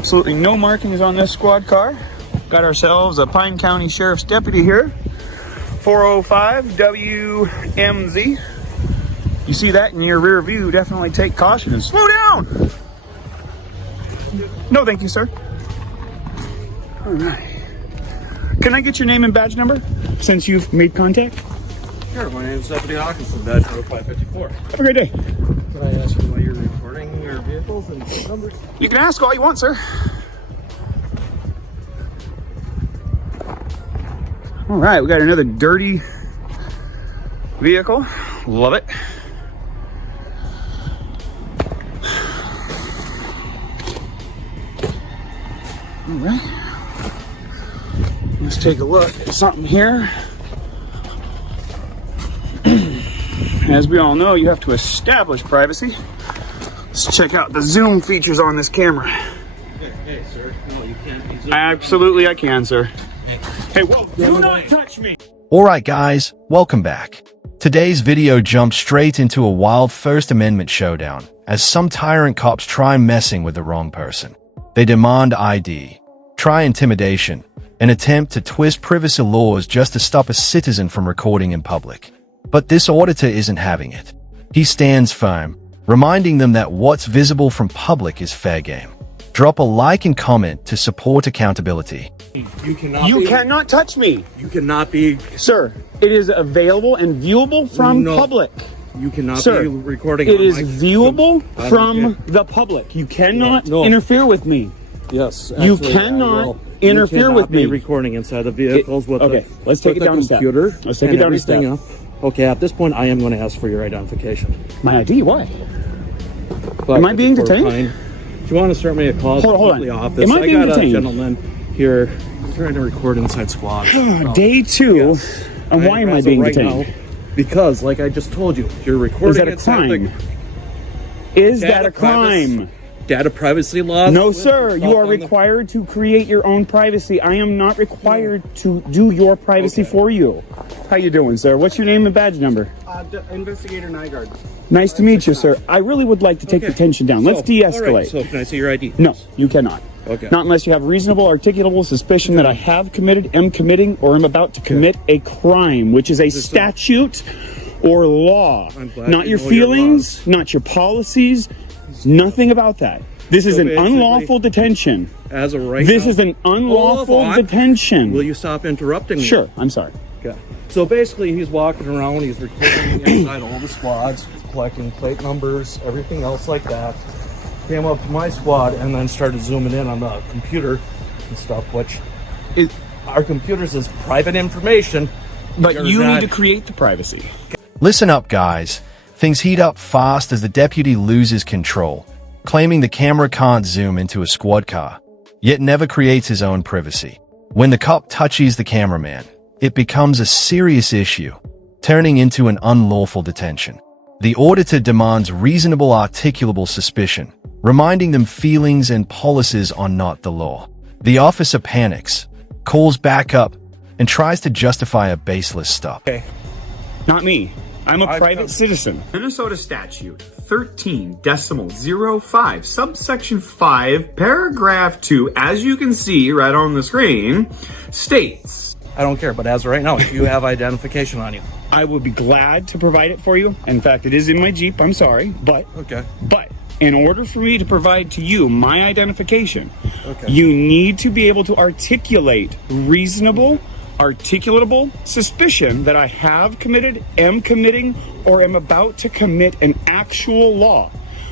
Absolutely no markings on this squad car. Got ourselves a Pine County Sheriff's deputy here. 405 WMZ. You see that in your rear view, definitely take caution and slow down. No, thank you, sir. All right. Can I get your name and badge number since you've made contact? Sure, my name is Deputy Hawkinson, badge number 554. Have a great day. Can I ask you why you're recording your vehicles and plate numbers? You can ask all you want, sir. All right, we got another dirty vehicle. Love it. All right. Let's take a look at something here. As we all know, you have to establish privacy. Let's check out the zoom features on this camera. Hey, sir. No, you can't be zooming. Absolutely, I can, sir. Hey, whoa, do not touch me! Alright guys, welcome back. Today's video jumps straight into a wild First Amendment showdown, as some tyrant cops try messing with the wrong person. They demand ID, try intimidation, and attempt to twist privacy laws just to stop a citizen from recording in public. But this auditor isn't having it. He stands firm, reminding them that what's visible from public is fair game. Drop a like and comment to support accountability. You cannot touch me. You cannot be. Sir, it is available and viewable from public. You cannot Sir, be recording. It is viewable from the public. You cannot interfere with me. Yes. You cannot interfere with me. Be recording inside the vehicles with okay, let's take it down a step. Let's take it down a step. Okay, at this point, I am going to ask for your identification. My ID? Why? Am I being detained? Do you want to start me a call? Hold on. Office? Am I being detained? A gentleman here trying to record inside squad. Day 2. Yes. And why am I being detained? Now, because, like I just told you, you're recording. Is that a crime? Is that a crime? Data privacy laws? No, sir. You are required to create your own privacy. I am not required to do your privacy for you. How you doing, sir? What's your name and badge number? Investigator Nygaard. Nice to meet you, sir. I really would like to take the tension down. Let's de-escalate. Right, so can I see your ID? No, you cannot. Okay. Not unless you have reasonable, articulable suspicion that I have committed, am committing, or am about to commit a crime, which is a statute or law. Not your feelings, not your policies, nothing about that. This is an unlawful detention. As of right This now, is an unlawful detention. Will you stop interrupting me? Sure, I'm sorry. Okay. So basically, he's walking around, he's recording inside all the squads, collecting plate numbers, everything else like that. Came up to my squad and then started zooming in on the computer and stuff, which our computers is private information. But you need to create the privacy. Listen up guys, things heat up fast as the deputy loses control, claiming the camera can't zoom into a squad car, yet never creates his own privacy. When the cop touches the cameraman, it becomes a serious issue, turning into an unlawful detention. The auditor demands reasonable articulable suspicion, reminding them feelings and policies are not the law. The officer panics, calls back up, and tries to justify a baseless stop. Okay. Not me. I'm a private citizen. Minnesota statute 13.05 subsection 5 paragraph 2, as you can see right on the screen, states, I don't care, but as of right now, if you have identification on you, I would be glad to provide it for you. In fact, it is in my Jeep. I'm sorry, but in order for me to provide to you my identification, you need to be able to articulate reasonable, articulatable suspicion that I have committed, am committing, or am about to commit an actual law.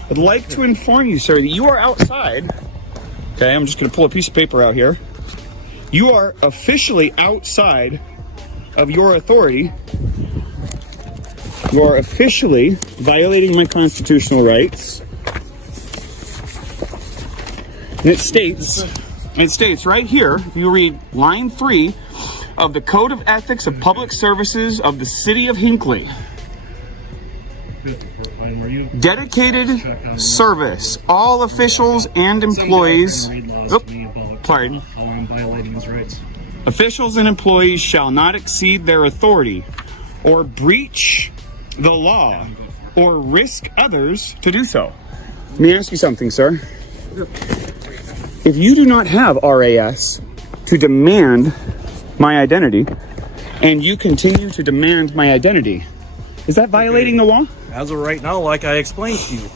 I'd like to inform you, sir, that you are outside. Okay, I'm just going to pull a piece of paper out here. You are officially outside of your authority. You are officially violating my constitutional rights. And it states right here, if you read line 3 of the Code of Ethics of Public Services of the City of Hinckley. Dedicated service. All officials and employees. Pardon. Officials and employees shall not exceed their authority or breach the law or risk others to do so. Let me ask you something, sir. If you do not have RAS to demand my identity, and you continue to demand my identity, is that violating the law? As of right now, like I explained to you,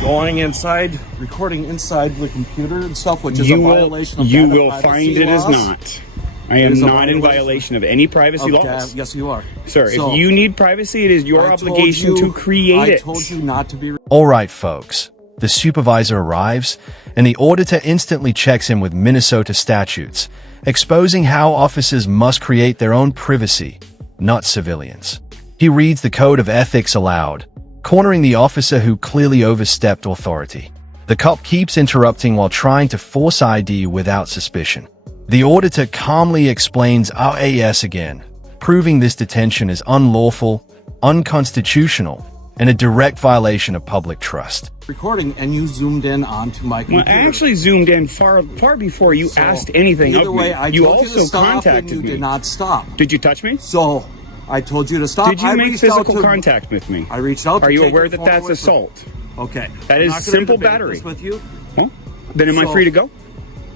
going inside, recording inside the computer and stuff, which is a violation of you data will find privacy it is laws. not. I am not in violation of any privacy laws. Yes, you are. Sir, So, if you need privacy, it is your obligation to create it. I told you not to be... All right, folks. The supervisor arrives, and the auditor instantly checks in with Minnesota statutes, exposing how officers must create their own privacy, not civilians. He reads the code of ethics aloud, cornering the officer who clearly overstepped authority. The cop keeps interrupting while trying to force ID without suspicion. The auditor calmly explains RAS again, proving this detention is unlawful, unconstitutional, and a direct violation of public trust. Recording, and you zoomed in onto my computer. Well, I actually zoomed in far before you asked anything of me. Way, I you told also you to stop contacted and you me. did not stop. Did you touch me? So, I told you to stop. Did you make physical contact with me? I reached out to Are you take aware your that phone that's away from- assault? Okay. That I'm is not gonna simple debate battery. this with you. Well, then am I free to go?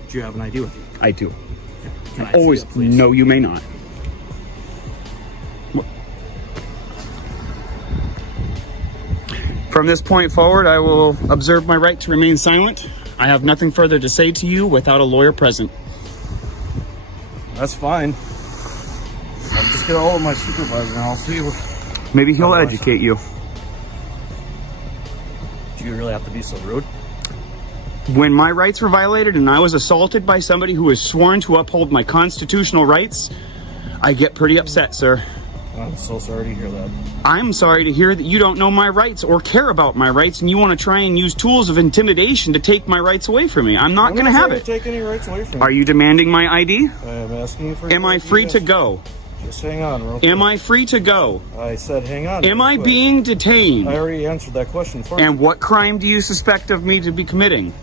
Do you have an ID with you? I do. Can I see Always. it, please? No, you may not. From this point forward, I will observe my right to remain silent. I have nothing further to say to you without a lawyer present. That's fine. I'll just get a hold of my supervisor and I'll see what... Maybe he'll educate you. Do you really have to be so rude? When my rights were violated and I was assaulted by somebody who was sworn to uphold my constitutional rights, I get pretty upset, sir. I'm so sorry to hear that. I'm sorry to hear that you don't know my rights or care about my rights, and you want to try and use tools of intimidation to take my rights away from me. I'm not going to have it. Take any rights away from Are you demanding my ID? I am asking you for... Am I free to go? Just hang on real quick. Am I free to go? I said hang on. Am I being detained? I already answered that question for you. And what crime do you suspect of me to be committing?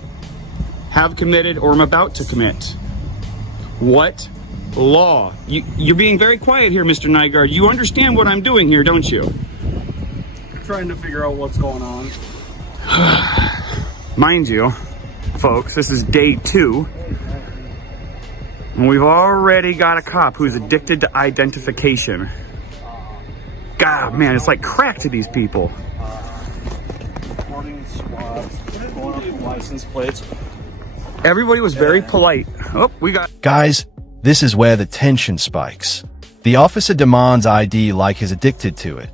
Have committed or am about to commit? What law? You're being very quiet here, Mr. Nygaard. You understand what I'm doing here, don't you? Trying to figure out what's going on. Mind you, folks, this is day 2. And we've already got a cop who's addicted to identification. God, man, it's like crack to these people. Recording squads, going up the license plates. Everybody was very polite. Oh, we got... Guys, this is where the tension spikes. The officer demands ID like he's addicted to it,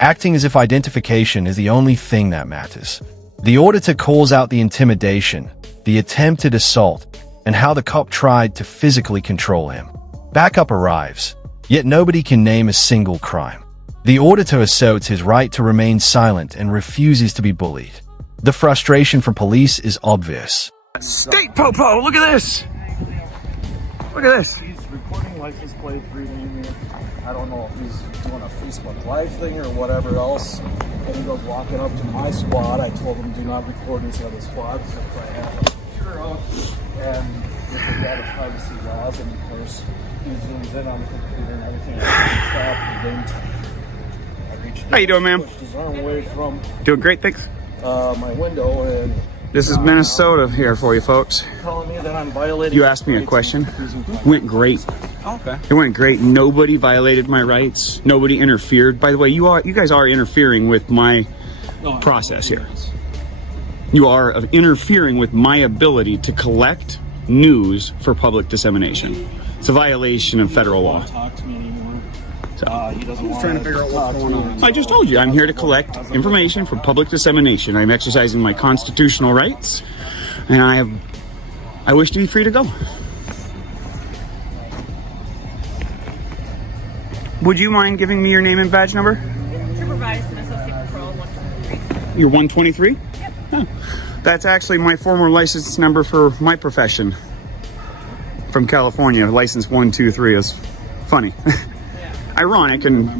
acting as if identification is the only thing that matters. The auditor calls out the intimidation, the attempted assault, and how the cop tried to physically control him. Backup arrives, yet nobody can name a single crime. The auditor asserts his right to remain silent and refuses to be bullied. The frustration from police is obvious. State Popo, look at this! Look at this! He's recording license plates, reading me. I don't know if he's doing a Facebook Live thing or whatever else. And he goes walking up to my squad. I told him do not record inside the squad since I have a computer up. And with the data privacy laws, and of course, he zooms in on the computer and everything. I reached How you doing, ma'am? pushed his arm away from Doing great, thanks. my window and This is Minnesota here for you, folks. telling me that I'm violating. You asked me a question. Went great. Okay. It went great. Nobody violated my rights. Nobody interfered. By the way, you guys are interfering with my process here. You are interfering with my ability to collect news for public dissemination. It's a violation of federal law. Talk to me anymore. So, He doesn't Just trying to figure out what's going on. I just told you, I'm here to collect information for public dissemination. I'm exercising my constitutional rights, and I wish to be free to go. Would you mind giving me your name and badge number? Supervisor and Associate Patrol 123. You're 123? Yep. Oh. That's actually my former license number for my profession. From California, license 123 is funny. Ironic and...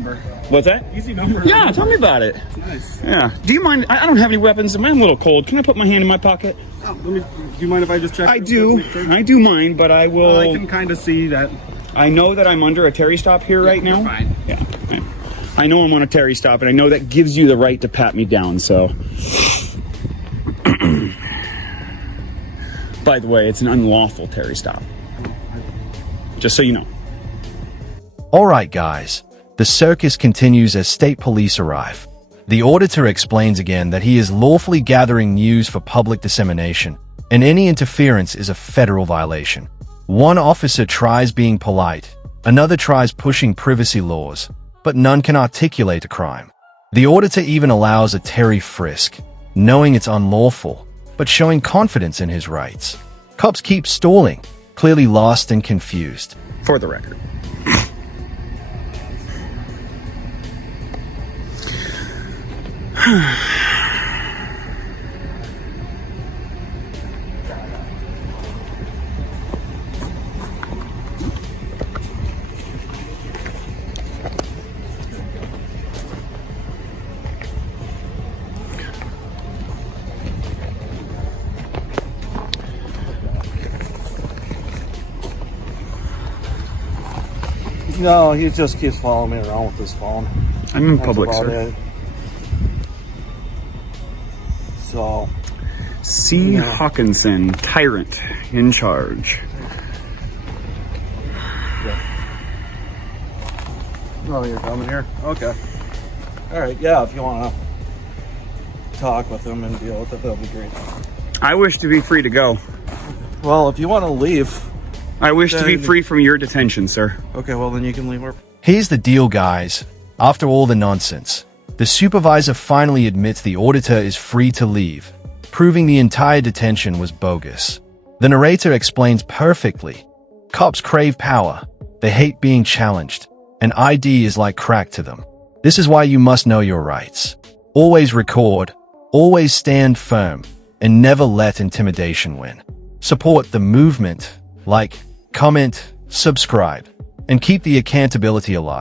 What's that? Easy number. Yeah, tell me about it. Nice. Yeah. Do you mind? I don't have any weapons. I'm a little cold. Can I put my hand in my pocket? Do you mind if I just check? I real do. quick, make sure? I do mind, but I will... I can kind of see that. I know that I'm under a Terry stop here right now. You're fine. Yeah. I know I'm on a Terry stop, and I know that gives you the right to pat me down, so... By the way, it's an unlawful Terry stop. Just so you know. Alright guys, the circus continues as state police arrive. The auditor explains again that he is lawfully gathering news for public dissemination, and any interference is a federal violation. One officer tries being polite, another tries pushing privacy laws, but none can articulate a crime. The auditor even allows a Terry frisk, knowing it's unlawful, but showing confidence in his rights. Cops keep stalling, clearly lost and confused. For the record. No, he just keeps following me around with his phone. I'm in That's public, about sir. it. So, C. Hawkinson, Tyrant, in charge. oh, you're coming here? Okay. All right, yeah, if you want to talk with him and deal with it, that'll be great. I wish to be free to go. Well, if you want to leave, I wish to be free from your detention, sir. okay, well, then you can leave. Here's the deal, guys. After all the nonsense, the supervisor finally admits the auditor is free to leave, proving the entire detention was bogus. The narrator explains perfectly. Cops crave power, they hate being challenged, and ID is like crack to them. This is why you must know your rights. Always record, always stand firm, and never let intimidation win. Support the movement, like, comment, subscribe, and keep the accountability alive.